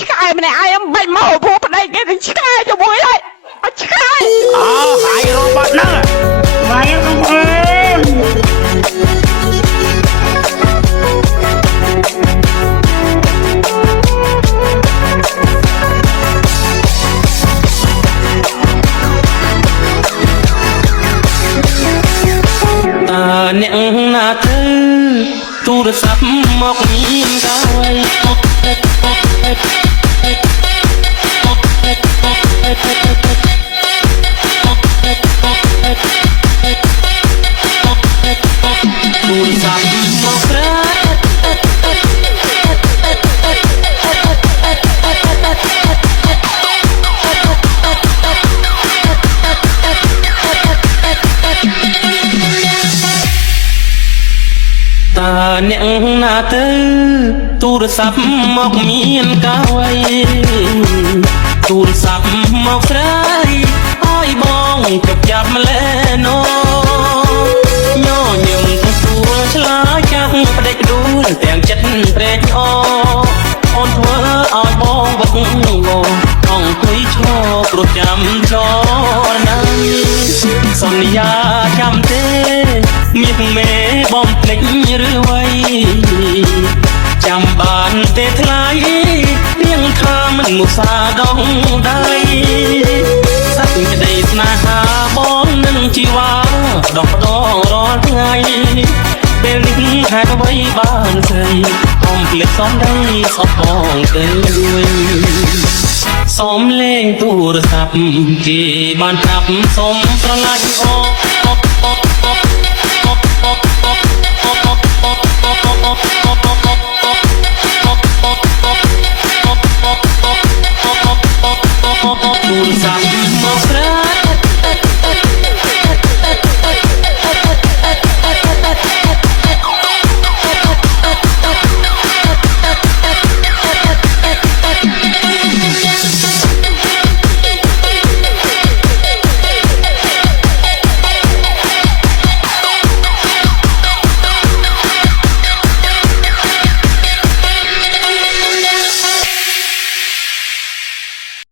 ឆ្កែម្នាក់ឯងបាច់មកព្រោះប្តីគេទៅឆ្កែជាមួយហើយអត់ឆ្កែហើយរបាត់ហ្នឹងវាយបងប្អូនអ្នកណាទៅទូរស័ព្ទមកមានកាយទូរស័ព្ទមកប្រើអ្នកណាទៅទូរស័ព្ទមកមានកាយទូរស័ព្ទមកស្រីឲ្យបងជប់ចាប់ម្លែណូញញឹមទៅសួរឆ្លើយចាំងផ្ដេចដួលទាំងចិត្តព្រែកអូនធ្វើឲ្យបងវឹកវរអង្គុយឈរព្រោះចាំចរណាសន្យាចាំទេមាសមេបំភ្លេចឬអ្វីចាំបានទេថ្លៃនាងថាមិនមុសាដងដៃសត្វក្តីស្នេហាបងនឹងជីវ៉ាដោះដងរាល់ថ្ងៃពេលនេះហេតុអ្វីបានស្រីអំភ្លេចសំដីស្អប់បងទៅវិញសូមលេងទូរស័ព្ទគេបានប្រាប់សូមស្រឡាញ់អូ